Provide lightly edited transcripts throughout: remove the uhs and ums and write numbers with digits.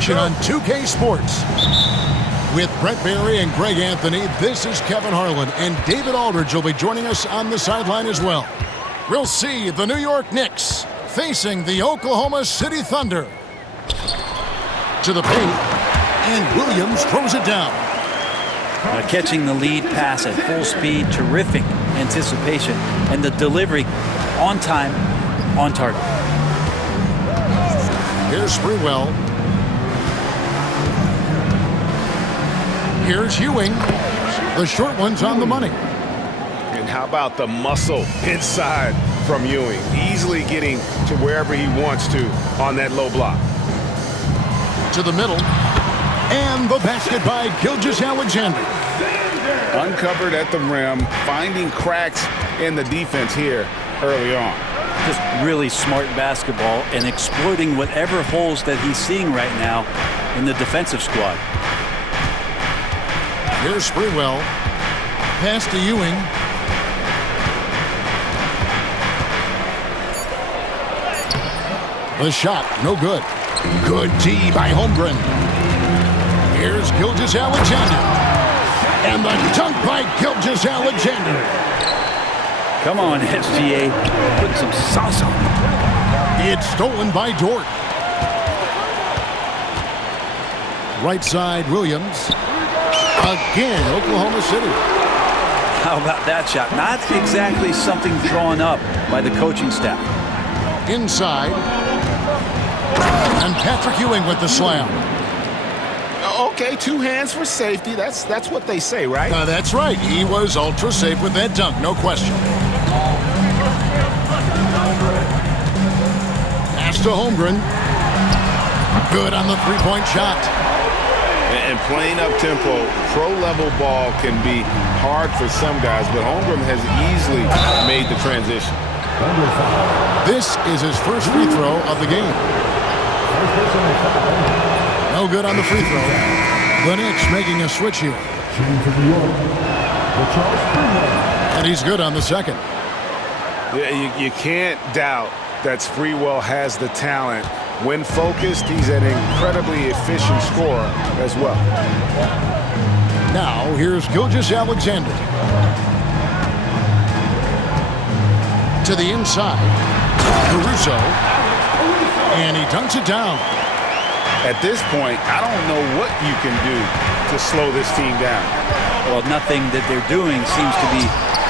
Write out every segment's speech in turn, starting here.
action on 2K Sports. With Brett Barry and Greg Anthony, this is Kevin Harlan, and David Aldridge will be joining us on the sideline as well. We'll see the New York Knicks facing the Oklahoma City Thunder. To the paint, and Williams throws it down. Catching the lead pass at full speed, terrific anticipation, and the delivery on time, on target. Here's Sprewell. Here's Ewing. The short one's on the money. And how about the muscle inside from Ewing? Easily getting to wherever he wants to on that low block. To the middle. And the basket by Gilgeous-Alexander. Uncovered at the rim, finding cracks in the defense here early on. Just really smart basketball and exploiting whatever holes that he's seeing right now in the defensive squad. Here's Sprewell. Pass to Ewing. The shot, no good. Good D by Holmgren. Here's Gilgeous-Alexander. And the dunk by Gilgeous-Alexander. Come on, SGA. Put some sauce on it. It's stolen by Dort. Right side, Williams. Again, Oklahoma City. How about that shot? Not exactly something drawn up by the coaching staff. Inside. And Patrick Ewing with the slam. Okay, 2 hands for safety. That's what they say, right? That's right. He was ultra safe with that dunk, no question. Pass to Holmgren. Good on the three-point shot. And playing up-tempo, pro-level ball can be hard for some guys, but Holmgren has easily made the transition. This is his first free throw of the game. No good on the free throw. The Knicks making a switch here. And he's good on the second. Yeah, you can't doubt that Sprewell has the talent. When focused, he's an incredibly efficient scorer as well. Now, here's Gilgeous-Alexander. To the inside. Caruso. And he dunks it down. At this point, I don't know what you can do to slow this team down. Well, nothing that they're doing seems to be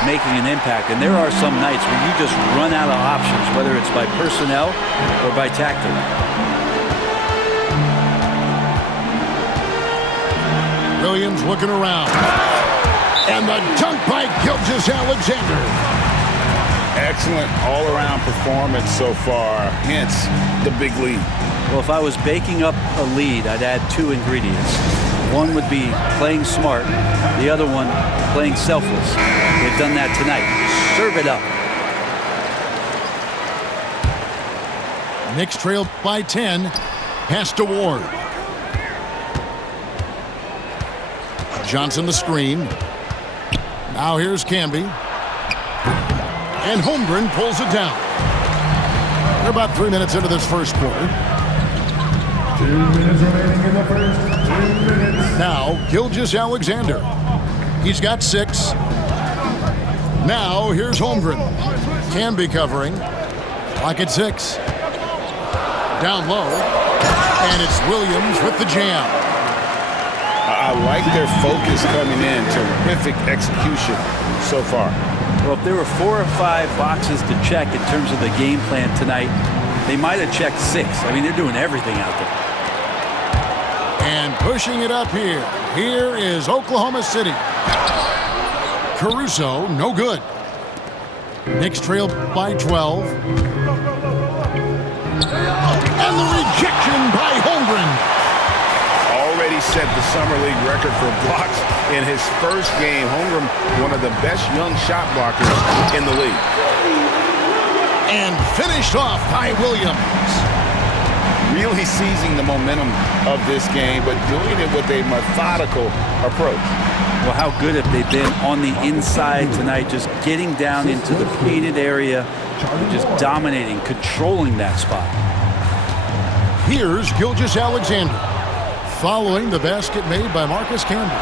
making an impact. And there are some nights where you just run out of options, whether it's by personnel or by tactic. Williams looking around. And the dunk by Gilgeous-Alexander. Excellent all-around performance so far, hence the big lead. Well, if I was baking up a lead, I'd add 2 ingredients. One would be playing smart. The other one, playing selfless. They've done that tonight. Serve it up. Knicks trail by 10. Pass to Ward. Johnson the screen. Now here's Camby. And Holmgren pulls it down. We're about 3 minutes into this first quarter. 2 minutes remaining in the first. 2 minutes. Now, Gilgeous-Alexander. He's got 6. Now, here's Holmgren. Camby covering. Clock at 6. Down low. And it's Williams with the jam. I like their focus coming in. Terrific execution so far. Well, if there were 4 or 5 boxes to check in terms of the game plan tonight, they might have checked 6. I mean, they're doing everything out there. And pushing it up here. Here is Oklahoma City. Caruso, no good. Knicks trail by 12. And the rejection by Holmgren. Already set the Summer League record for blocks in his first game. Holmgren, one of the best young shot blockers in the league. And finished off by Williams. Really seizing the momentum of this game, but doing it with a methodical approach. Well, how good have they been on the inside tonight, just getting down into the painted area, and just dominating, controlling that spot. Here's Gilgeous-Alexander. following the basket made by Marcus Campbell.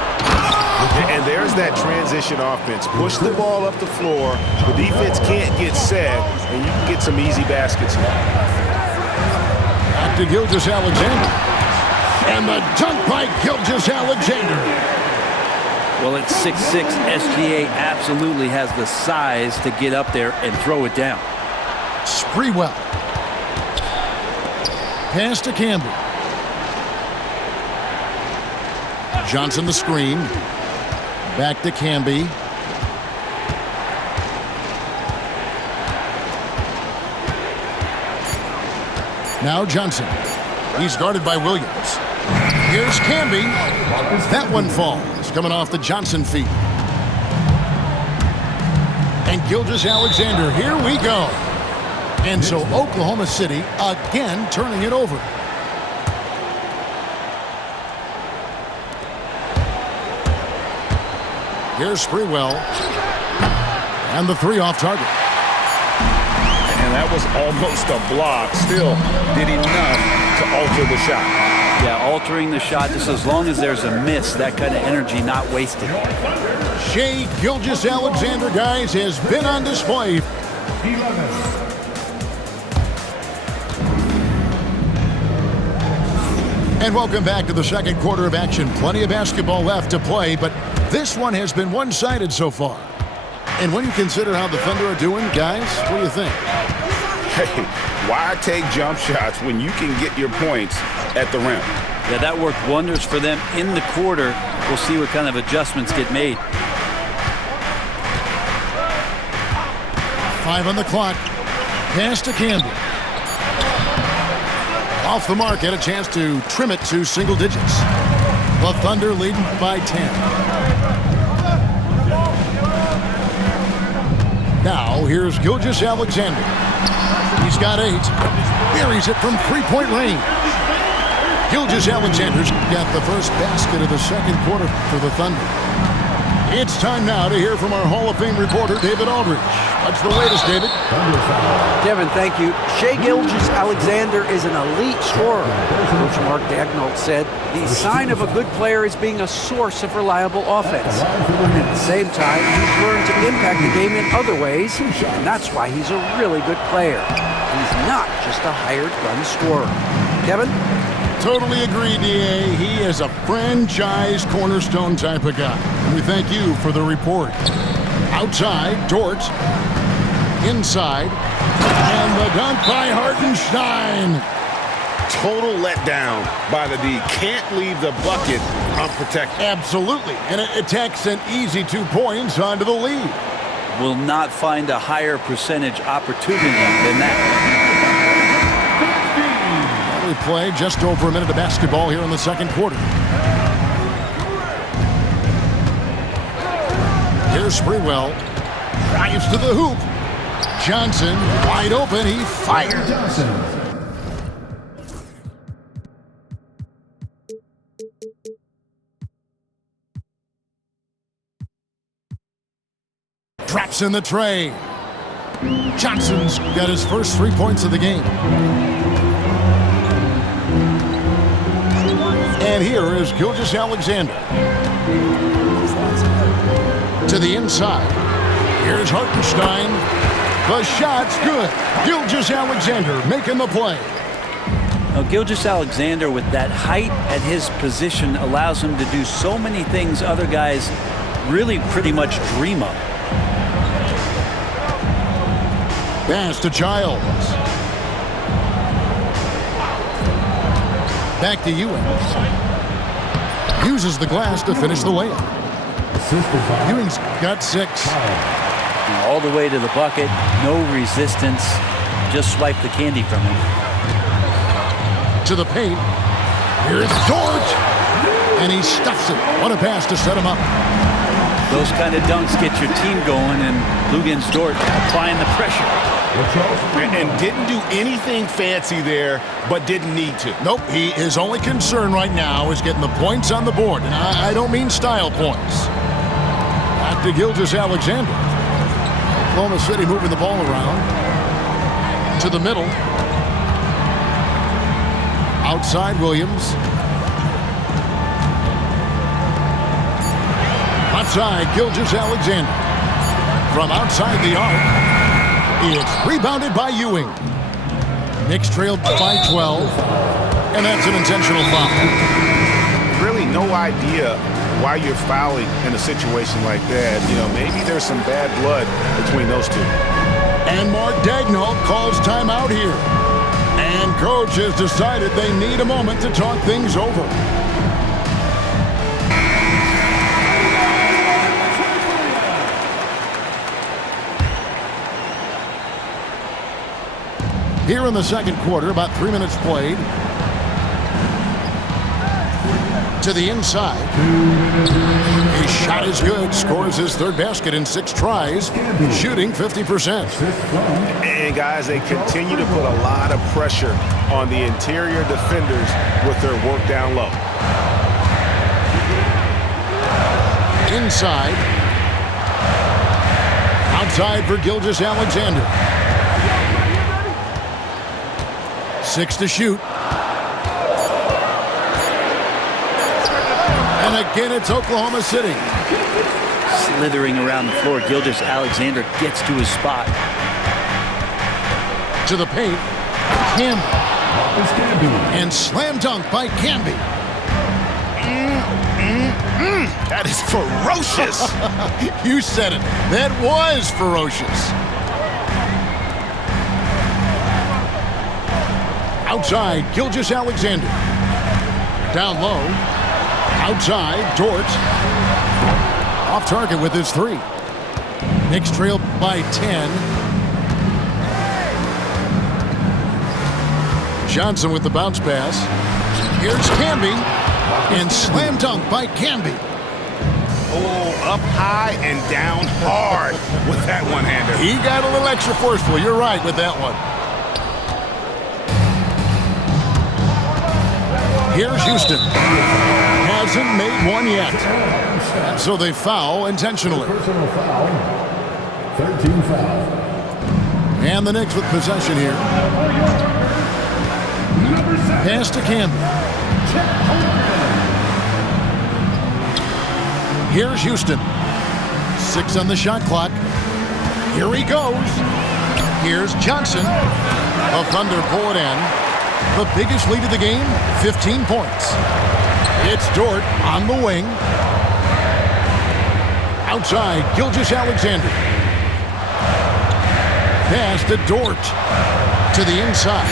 And there's that transition offense. Push the ball up the floor. The defense can't get set, and you can get some easy baskets here. Back to Gilgeous-Alexander. And the dunk by Gilgeous-Alexander. Well, at 6'6", SGA absolutely has the size to get up there and throw it down. Sprewell. Pass to Campbell. Johnson the screen. Back to Camby. Now Johnson. He's guarded by Williams. Here's Camby. That one falls, coming off the Johnson feet. And Gilgeous-Alexander, here we go. And so Oklahoma City again turning it over. Here's Sprewell. And the three off target. And that was almost a block. Still did enough to alter the shot. Yeah, altering the shot just as long as there's a miss, that kind of energy not wasted. Shai Gilgeous-Alexander, guys, has been on display. 11. And welcome back to the second quarter of action. Plenty of basketball left to play, but this one has been one-sided so far. And when you consider how the Thunder are doing, guys, what do you think? Hey, why take jump shots when you can get your points at the rim? Yeah, that worked wonders for them in the quarter. We'll see what kind of adjustments get made. 5 on the clock. Pass to Campbell. Off the mark, had a chance to trim it to single digits. The Thunder leading by 10. Now, here's Gilgeous-Alexander. He's got 8. Buries it from three-point range. Gilgeous-Alexander's got the first basket of the second quarter for the Thunder. It's time now to hear from our Hall of Fame reporter, David Aldridge. What's the latest, David? Kevin, thank you. Shai Gilgeous-Alexander is an elite scorer. Coach Mark Daigneault said the sign of a good player is being a source of reliable offense. And at the same time, he's learned to impact the game in other ways, and that's why he's a really good player. He's not just a hired gun scorer. Kevin? Totally agree, D.A. He is a franchise cornerstone type of guy. And we thank you for the report. Outside, Dort. Inside. And the dunk by Hartenstein. Total letdown by the D. Can't leave the bucket unprotected. Absolutely. And it takes an easy 2 points onto the lead. Will not find a higher percentage opportunity than that. We play just over a minute of basketball here in the second quarter. Here's Sprewell. Drives to the hoop. Johnson wide open. He fires. Drops in the tray. Johnson's got his first 3 points of the game. And here is Gilgeous-Alexander. To the inside. Here's Hartenstein. The shot's good. Gilgeous-Alexander making the play. Now, Gilgeous-Alexander, with that height at his position, allows him to do so many things other guys really pretty much dream of. Pass to Childs. Back to Ewing. Uses the glass to finish the layup. Ewing's got 6. All the way to the bucket, no resistance. Just swipe the candy from him. To the paint. Here's Dort. And he stuffs it. What a pass to set him up. Those kind of dunks get your team going, and Luguentz Dort applying the pressure. And didn't do anything fancy there, but didn't need to. Nope, his only concern right now is getting the points on the board. And I don't mean style points. Back to Gilgeous-Alexander. Oklahoma City moving the ball around. To the middle. Outside Williams. outside, Gilgeous-Alexander. From outside the arc, it's rebounded by Ewing. Knicks trailed by 12, and that's an intentional foul. Really no idea why you're fouling in a situation like that. You know, maybe there's some bad blood between those two. And Mark Daigneault calls timeout here. And coach has decided they need a moment to talk things over. Here in the second quarter, about 3 minutes played. To the inside. His shot is good. Scores his third basket in 6 tries. Shooting 50%. And guys, they continue to put a lot of pressure on the interior defenders with their work down low. Inside. Outside for Gilgeous-Alexander. 6 to shoot. And again, it's Oklahoma City. Slithering around the floor, Gilgeous-Alexander gets to his spot. To the paint, Camby. And slam dunk by Camby. That is ferocious. You said it. That was ferocious. Outside, Gilgeous-Alexander. Down low. Outside, Dort. Off target with his 3. Knicks trail by 10. Johnson with the bounce pass. Here's Camby. And slam dunk by Camby. Oh, up high and down hard with that one-hander. He got a little extra forceful. You're right with that one. Here's Houston. Hasn't made one yet. So they foul intentionally. Personal foul. 13 foul. And the Knicks with possession here. Pass to Campbell. Here's Houston. 6 on the shot clock. Here he goes. Here's Johnson. The Thunder pull it in. The biggest lead of the game, 15 points. It's Dort on the wing. Outside, Gilgeous-Alexander. Pass to Dort. To the inside.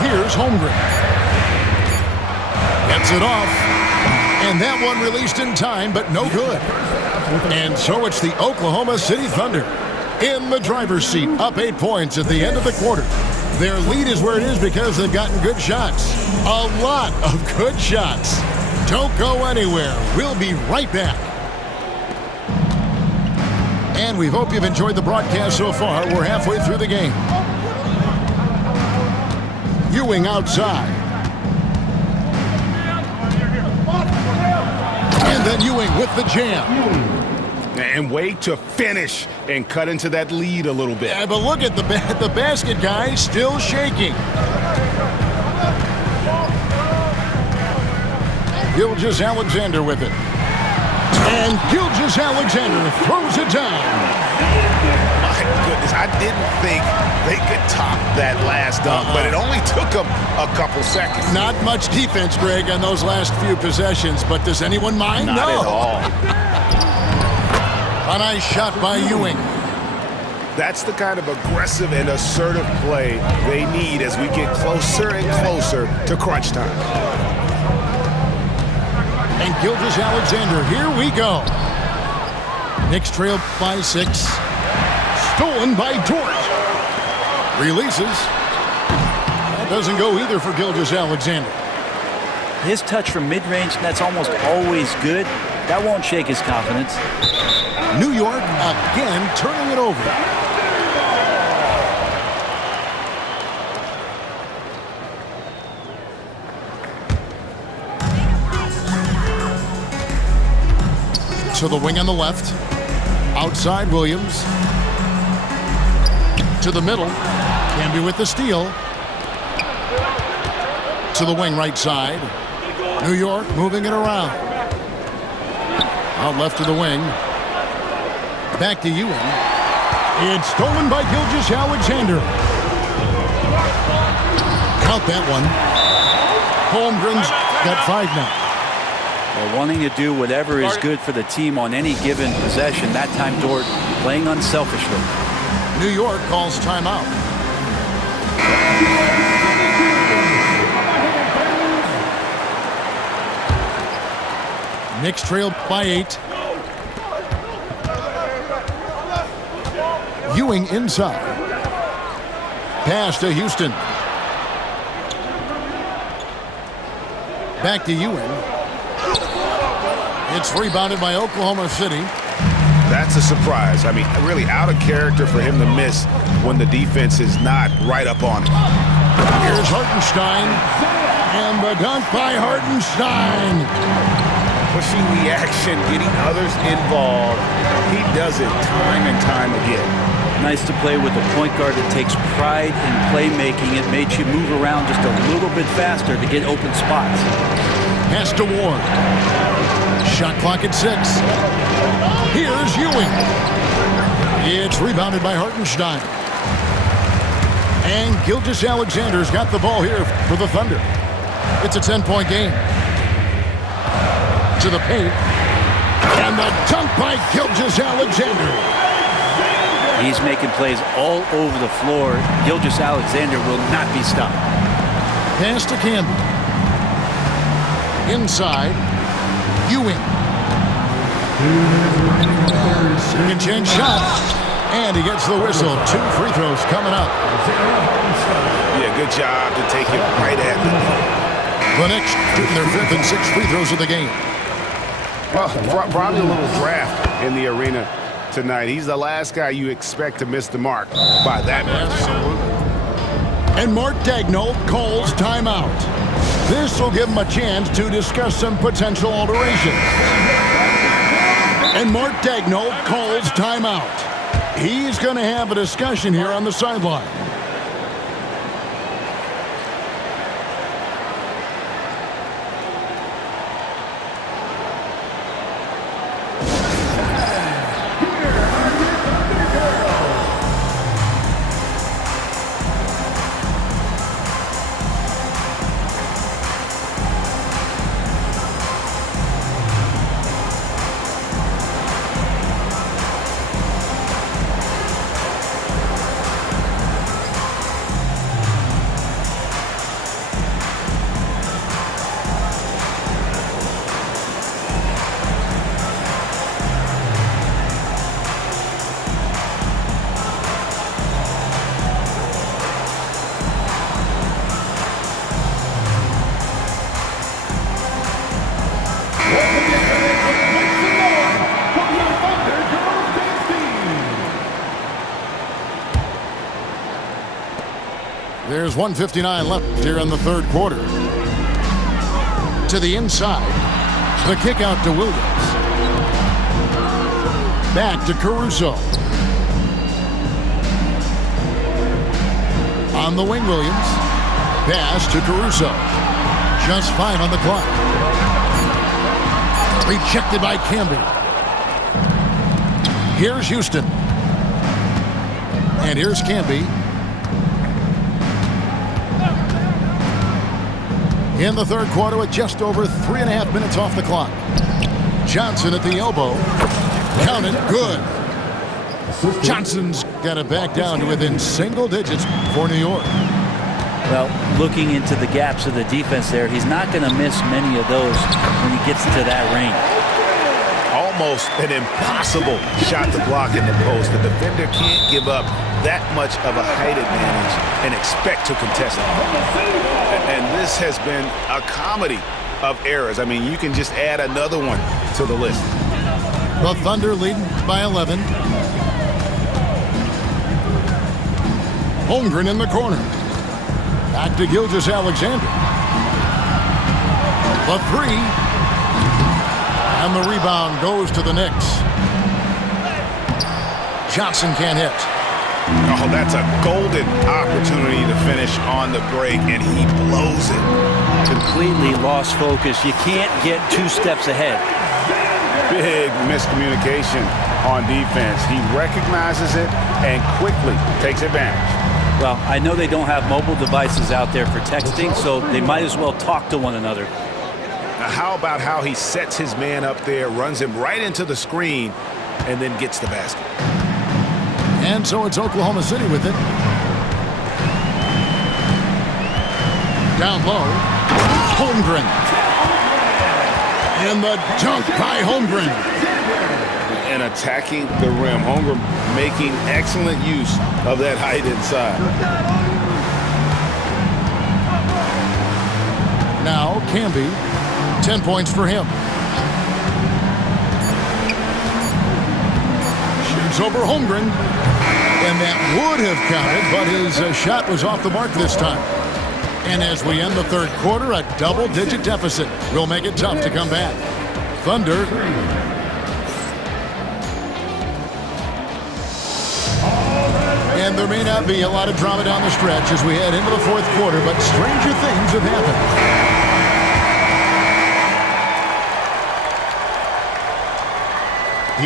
Here's Holmgren. Gets it off. And that one released in time, but no good. And so it's the Oklahoma City Thunder in the driver's seat, up 8 points at the end of the quarter. Their lead is where it is because they've gotten good shots. A lot of good shots. Don't go anywhere. We'll be right back. And we hope you've enjoyed the broadcast so far. We're halfway through the game. Ewing outside. And then Ewing with the jam. And way to finish and cut into that lead a little bit. Yeah, but look at the basket guy still shaking. Gilgeous-Alexander with it. And Gilgeous-Alexander throws it down. My goodness, I didn't think they could top that last dunk, but it only took them a couple seconds. Not much defense, Greg, on those last few possessions, but does anyone mind? Not at all. A nice shot by Ewing. That's the kind of aggressive and assertive play they need as we get closer and closer to crunch time. And Gilgeous-Alexander, here we go. Knicks trail by 6. Stolen by Dort. Releases. That doesn't go either for Gilgeous-Alexander. His touch from mid-range, that's almost always good. That won't shake his confidence. New York again turning it over. To the wing on the left. Outside Williams. To the middle. Camby with the steal. To the wing right side. New York moving it around. Out left to the wing. Back to Ewing. It's stolen by Gilgeous-Alexander. Count that one. Holmgren's got 5 now. Well, wanting to do whatever is good for the team on any given possession. That time, Dort playing unselfishly. New York calls timeout. Knicks trail by 8. Ewing inside. Pass to Houston. Back to Ewing. It's rebounded by Oklahoma City. That's a surprise. I mean, really out of character for him to miss when the defense is not right up on him. Here's Hartenstein. And the dunk by Hartenstein. Pushing the action, getting others involved. He does it time and time again. Nice to play with a point guard that takes pride in playmaking. It makes you move around just a little bit faster to get open spots. Pass to Ward. Shot clock at 6. Here's Ewing. It's rebounded by Hartenstein. And Gilgeous-Alexander's got the ball here for the Thunder. It's a 10-point game. To the paint. And the dunk by Gilgeous-Alexander. He's making plays all over the floor. Gilgeous-Alexander will not be stopped. Pass to Camby. Inside. Ewing. Can change shot. And he gets the whistle. 2 free throws coming up. Yeah, good job to take it right at them. The Knicks shooting their 5th and 6th free throws of the game. Well, probably a little draft in the arena tonight. He's the last guy you expect to miss the mark by that much. Absolutely. And Mark Daigneault calls timeout. This will give him a chance to discuss some potential alterations. And Mark Daigneault calls timeout. He's going to have a discussion here on the sideline. There's 1:59 left here in the third quarter. To the inside. The kick out to Williams. Back to Caruso. On the wing, Williams. Pass to Caruso. Just 5 on the clock. Rejected by Camby. Here's Houston. And here's Camby. In the third quarter with just over 3.5 minutes off the clock. Johnson at the elbow. Counted. Good. Johnson's got it back down to within single digits for New York. Well, looking into the gaps of the defense there, he's not going to miss many of those when he gets to that range. Almost an impossible shot to block in the post. The defender can't give up that much of a height advantage and expect to contest it. And this has been a comedy of errors. I mean, you can just add another one to the list. The Thunder leading by 11. Holmgren in the corner. Back to Gilgeous-Alexander. The 3. And the rebound goes to the Knicks. Johnson can't hit. Oh, that's a golden opportunity to finish on the break, and he blows it. Completely lost focus. You can't get 2 steps ahead. Big miscommunication on defense. He recognizes it and quickly takes advantage. Well, I know they don't have mobile devices out there for texting, so they might as well talk to one another. Now, how about how he sets his man up there, runs him right into the screen, and then gets the basket? And so it's Oklahoma City with it. Down low, Holmgren. And the dunk by Holmgren. And attacking the rim. Holmgren making excellent use of that height inside. Now, Camby, 10 points for him. Shoots over Holmgren. And that would have counted, but his shot was off the mark this time. And as we end the third quarter, a double-digit deficit will make it tough to come back. Thunder. And there may not be a lot of drama down the stretch as we head into the fourth quarter, but stranger things have happened.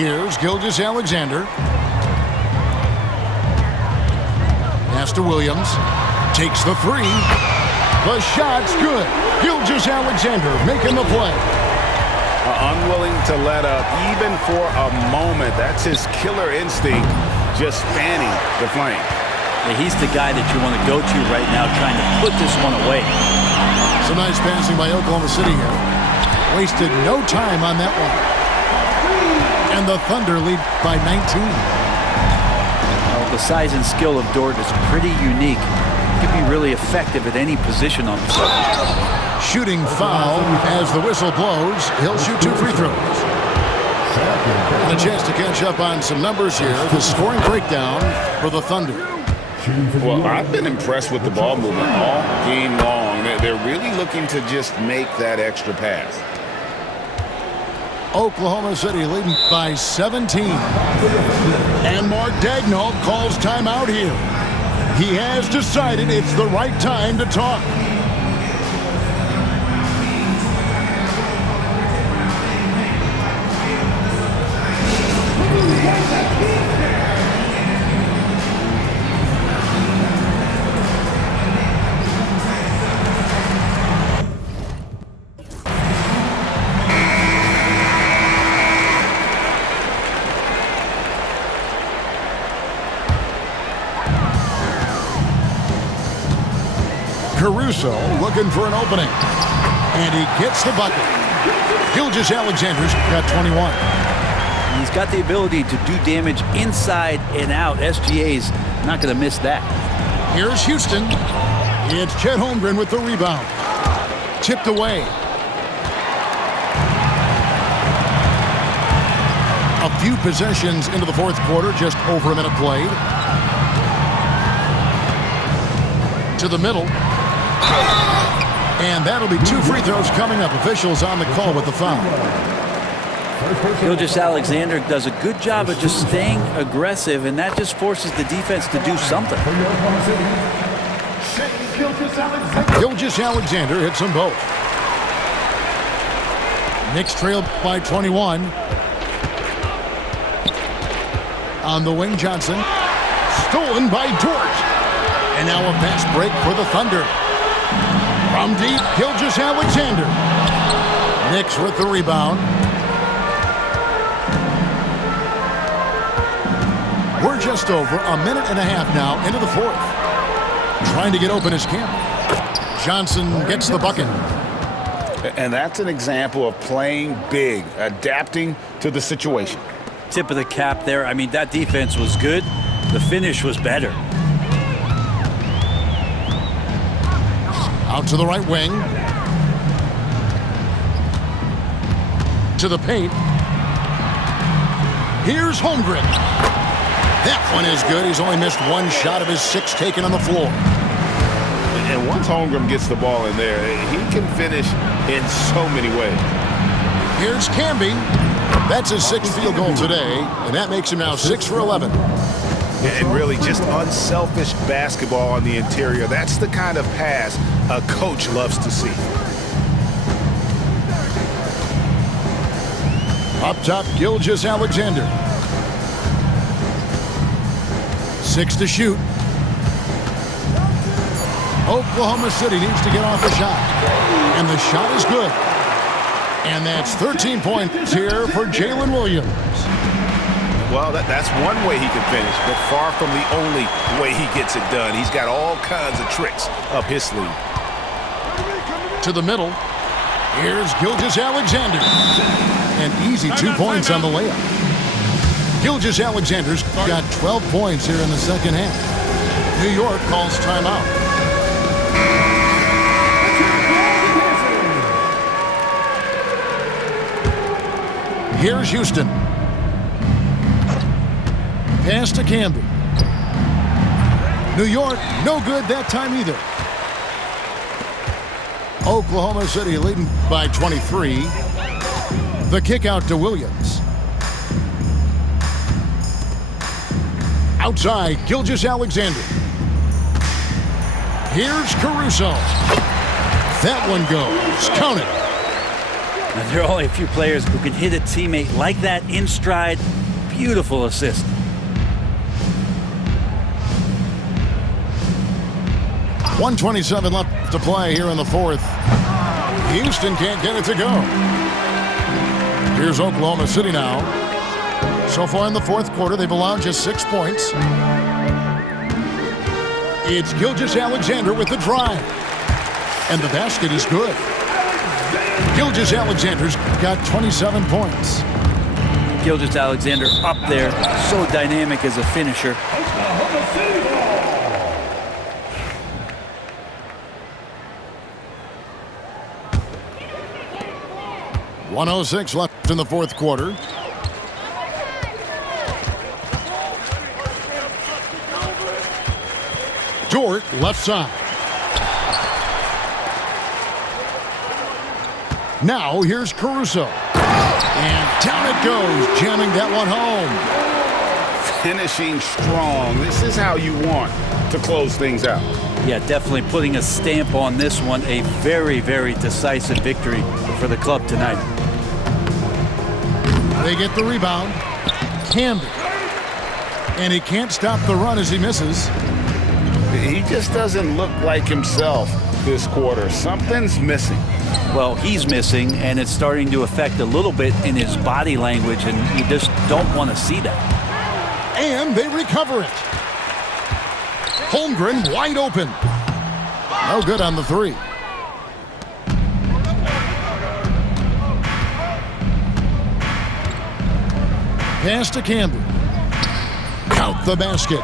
Here's Gilgeous-Alexander. Pass to Williams. Takes the three. The shot's good. Gilgeous-Alexander making the play. Unwilling to let up even for a moment. That's his killer instinct, just fanning the flame. Yeah, he's the guy that you want to go to right now, trying to put this one away. Some nice passing by Oklahoma City here. Wasted no time on that one. And the Thunder lead by 19. Well, the size and skill of Dort is pretty unique. He can be really effective at any position on the floor. Shooting foul as the whistle blows. He'll shoot 2 free throws. And a chance to catch up on some numbers here. The scoring breakdown for the Thunder. Well, I've been impressed with the ball movement all game long. They're really looking to just make that extra pass. Oklahoma City leading by 17. And Mark Daigneault calls timeout here. He has decided it's the right time to talk. Caruso looking for an opening. And he gets the bucket. Gilgeous-Alexander's got 21. He's got the ability to do damage inside and out. SGA's not going to miss that. Here's Houston. It's Chet Holmgren with the rebound. Tipped away. A few possessions into the fourth quarter, just over a minute played. To the middle. And that'll be 2 free throws coming up. Officials on the call with the foul. Gilgeous-Alexander does a good job of just staying aggressive, and that just forces the defense to do something. Gilgeous-Alexander hits them both. Knicks trail by 21. On the wing, Johnson. Stolen by Dort. And now a fast break for the Thunder. From deep, Gilgeous-Alexander. Knicks with the rebound. We're just over a minute and a half now into the fourth. Trying to get open is Camp. Johnson gets the bucket. And that's an example of playing big, adapting to the situation. Tip of the cap there. I mean, that defense was good. The finish was better. Out to the right wing. To the paint. Here's Holmgren. That one is good. He's only missed 1 shot of his 6 taken on the floor. And once Holmgren gets the ball in there, he can finish in so many ways. Here's Camby. That's his 6th field goal today, and that makes him now 6 for 11. And really just unselfish basketball on the interior. That's the kind of pass a coach loves to see. Up top, Gilgeous Alexander. 6 to shoot. Oklahoma City needs to get off a shot. And the shot is good. And that's 13 points here for Jalen Williams. Well, that's one way he can finish, but far from the only way he gets it done. He's got all kinds of tricks up his sleeve. To the middle. Here's Gilgeous Alexander. An easy 2 points on the layup. Gilgeous Alexander's got 12 points here in the second half. New York calls timeout. Here's Houston. Pass to Camby. New York, no good that time either. Oklahoma City leading by 23. The kick out to Williams. Outside, Gilgeous Alexander. Here's Caruso. That one goes. Count it. Now, there are only a few players who can hit a teammate like that in stride. Beautiful assist. .127 left to play here in the fourth. Houston can't get it to go. Here's Oklahoma City now. So far in the fourth quarter, they've allowed just 6 points. It's Gilgeous Alexander with the drive. And the basket is good. Gilgeous Alexander's got 27 points. Gilgeous Alexander up there, so dynamic as a finisher. .106 left in the fourth quarter. Dort, left side. Now here's Caruso. And down it goes, jamming that one home. Finishing strong. This is how you want to close things out. Yeah, definitely putting a stamp on this one. A very, very decisive victory for the club tonight. They get the rebound. Camby. And he can't stop the run as he misses. He just doesn't look like himself this quarter. Something's missing. Well, he's missing, and it's starting to affect a little bit in his body language, and you just don't want to see that. And they recover it. Holmgren wide open. No good on the three. Pass to Camby. Out the basket.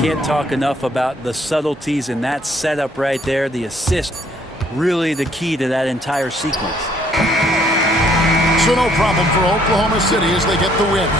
Can't talk enough about the subtleties in that setup right there. The assist, really the key to that entire sequence. So no problem for Oklahoma City as they get the win.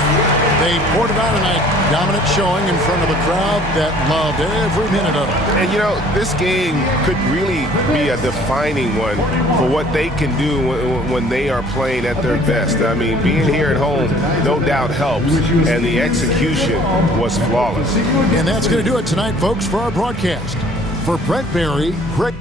They poured it on tonight. Dominant showing in front of a crowd that loved every minute of it. And you know, this game could really be a defining one for what they can do when they are playing at their best. I mean, being here at home no doubt helps, and the execution was flawless. And that's going to do it tonight, folks, for our broadcast. For Brent Barry, Greg